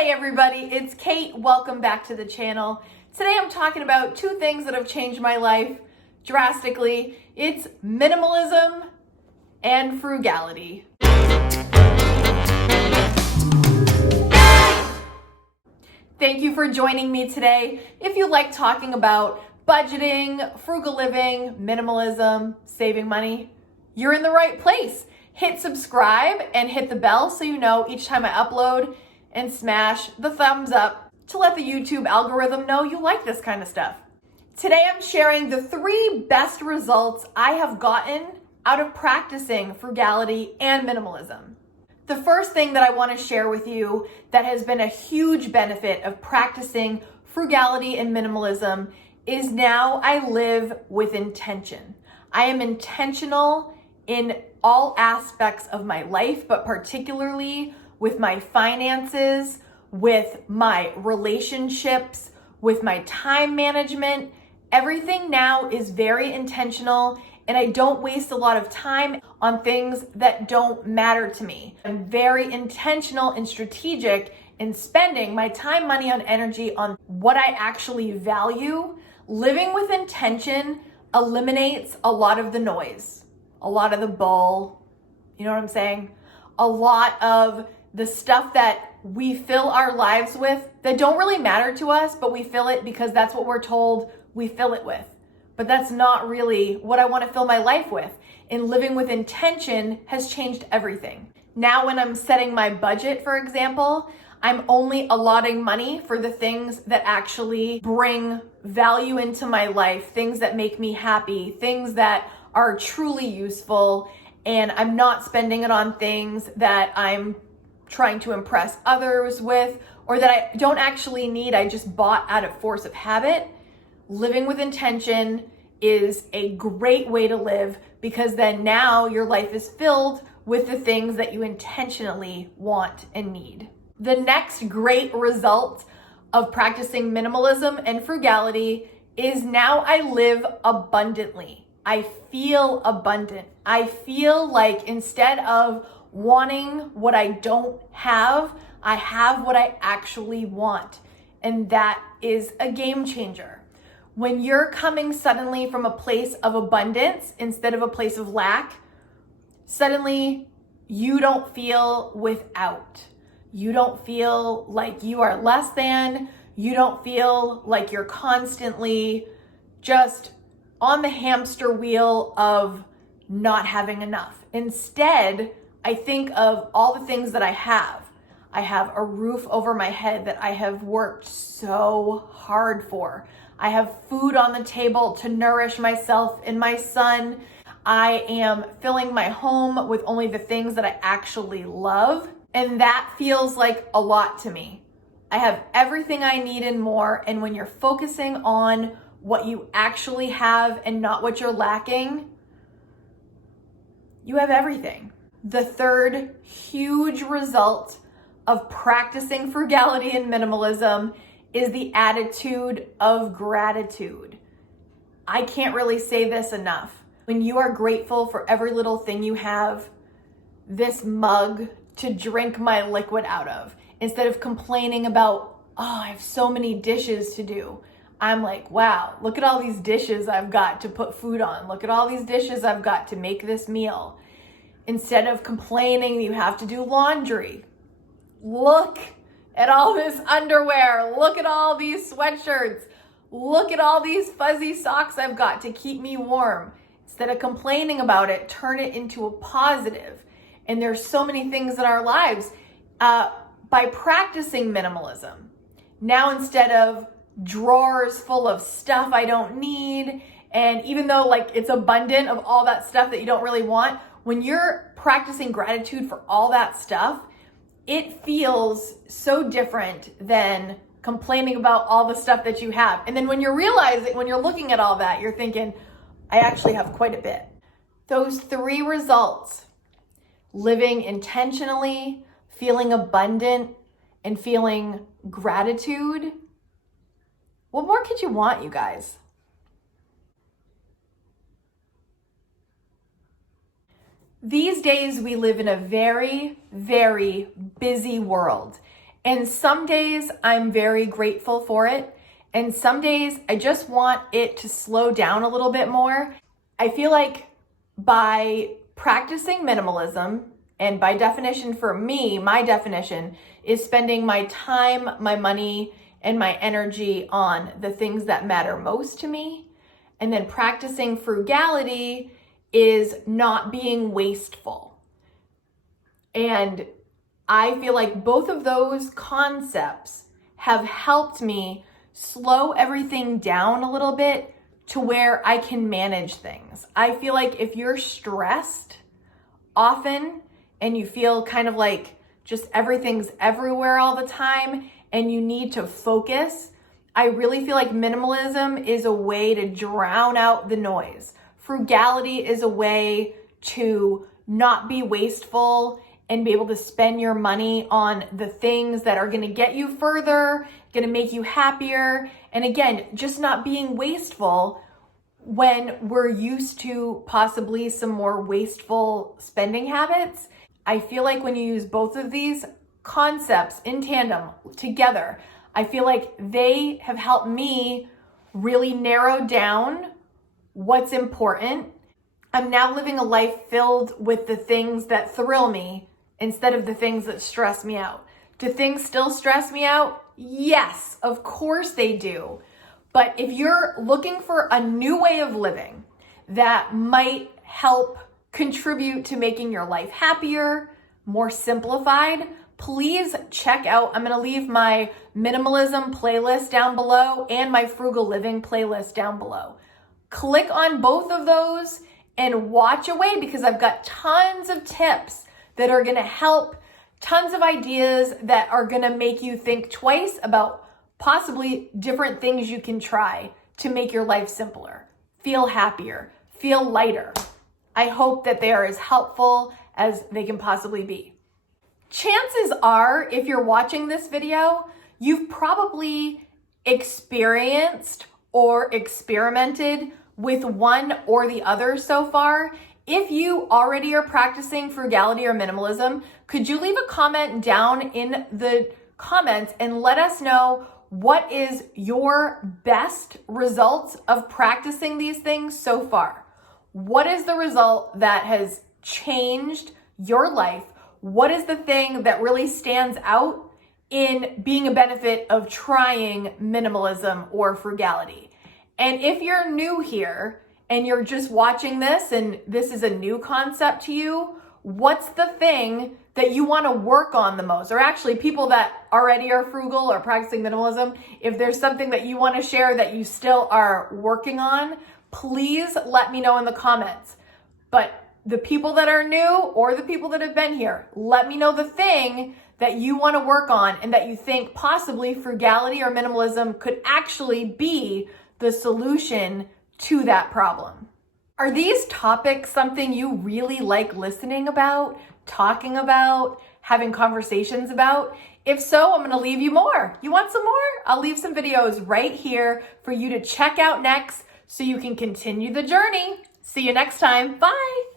Hey everybody, it's Kate. Welcome back to the channel. Today I'm talking about two things that have changed my life drastically. It's minimalism and frugality. Thank you for joining me today. If you like talking about budgeting, frugal living, minimalism, saving money, you're in the right place. Hit subscribe and hit the bell so you know each time I upload, and smash the thumbs up to let the YouTube algorithm know you like this kind of stuff. Today I'm sharing the 3 best results I have gotten out of practicing frugality and minimalism. The first thing that I want to share with you that has been a huge benefit of practicing frugality and minimalism is now I live with intention. I am intentional in all aspects of my life, but particularly with my finances, with my relationships, with my time management. Everything now is very intentional, and I don't waste a lot of time on things that don't matter to me. I'm very intentional and strategic in spending my time, money, and energy on what I actually value. Living with intention eliminates a lot of the noise, a lot of the bull, you know what I'm saying? A lot of the stuff that we fill our lives with that don't really matter to us, but we fill it because that's what we're told we fill it with. But that's not really what I want to fill my life with. And living with intention has changed everything. Now when I'm setting my budget, for example, I'm only allotting money for the things that actually bring value into my life, things that make me happy, things that are truly useful, and I'm not spending it on things that I'm trying to impress others with, or that I don't actually need, I just bought out of force of habit. Living with intention is a great way to live, because then now your life is filled with the things that you intentionally want and need. The next great result of practicing minimalism and frugality is now I live abundantly. I feel abundant. I feel like instead of wanting what I don't have, I have what I actually want. And that is a game changer. When you're coming suddenly from a place of abundance instead of a place of lack, suddenly you don't feel without. You don't feel like you are less than. You don't feel like you're constantly just on the hamster wheel of not having enough. Instead, I think of all the things that I have. I have a roof over my head that I have worked so hard for. I have food on the table to nourish myself and my son. I am filling my home with only the things that I actually love. And that feels like a lot to me. I have everything I need and more. And when you're focusing on what you actually have and not what you're lacking, you have everything. The third huge result of practicing frugality and minimalism is the attitude of gratitude. I can't really say this enough. When you are grateful for every little thing you have, this mug to drink my liquid out of, instead of complaining about, oh, I have so many dishes to do, I'm like, wow, look at all these dishes I've got to put food on. Look at all these dishes I've got to make this meal. Instead of complaining you have to do laundry, look at all this underwear. Look at all these sweatshirts. Look at all these fuzzy socks I've got to keep me warm. Instead of complaining about it, turn it into a positive. And there's so many things in our lives. By practicing minimalism, now instead of drawers full of stuff I don't need, and even though like it's abundant of all that stuff that you don't really want, when you're practicing gratitude for all that stuff, it feels so different than complaining about all the stuff that you have. And then when you realize it, when you're looking at all that, you're thinking, I actually have quite a bit. Those 3 results, living intentionally, feeling abundant, and feeling gratitude, what more could you want, you guys? These days, we live in a very, very busy world. And some days I'm very grateful for it. And some days I just want it to slow down a little bit more. I feel like by practicing minimalism, and by definition for me, my definition is spending my time, my money, and my energy on the things that matter most to me. And then practicing frugality is not being wasteful. And I feel like both of those concepts have helped me slow everything down a little bit to where I can manage things. I feel like if you're stressed often and you feel kind of like just everything's everywhere all the time and you need to focus, I really feel like minimalism is a way to drown out the noise. Frugality is a way to not be wasteful and be able to spend your money on the things that are going to get you further, going to make you happier. And again, just not being wasteful when we're used to possibly some more wasteful spending habits. I feel like when you use both of these concepts in tandem together, I feel like they have helped me really narrow down what's important. I'm now living a life filled with the things that thrill me instead of the things that stress me out. Do things still stress me out? Yes, of course they do. But if you're looking for a new way of living that might help contribute to making your life happier, more simplified, please check out, I'm gonna leave my minimalism playlist down below and my frugal living playlist down below. Click on both of those and watch away because I've got tons of tips that are gonna help, tons of ideas that are gonna make you think twice about possibly different things you can try to make your life simpler, feel happier, feel lighter. I hope that they are as helpful as they can possibly be. Chances are, if you're watching this video, you've probably experienced or experimented with one or the other so far. If you already are practicing frugality or minimalism, could you leave a comment down in the comments and let us know what is your best results of practicing these things so far? What is the result that has changed your life? What is the thing that really stands out in being a benefit of trying minimalism or frugality? And if you're new here and you're just watching this and this is a new concept to you, what's the thing that you want to work on the most? Or actually, people that already are frugal or practicing minimalism, if there's something that you want to share that you still are working on, please let me know in the comments. But the people that are new or the people that have been here, let me know the thing that you want to work on and that you think possibly frugality or minimalism could actually be the solution to that problem. Are these topics something you really like listening about, talking about, having conversations about? If so, I'm going to leave you more. You want some more? I'll leave some videos right here for you to check out next so you can continue the journey. See you next time. Bye.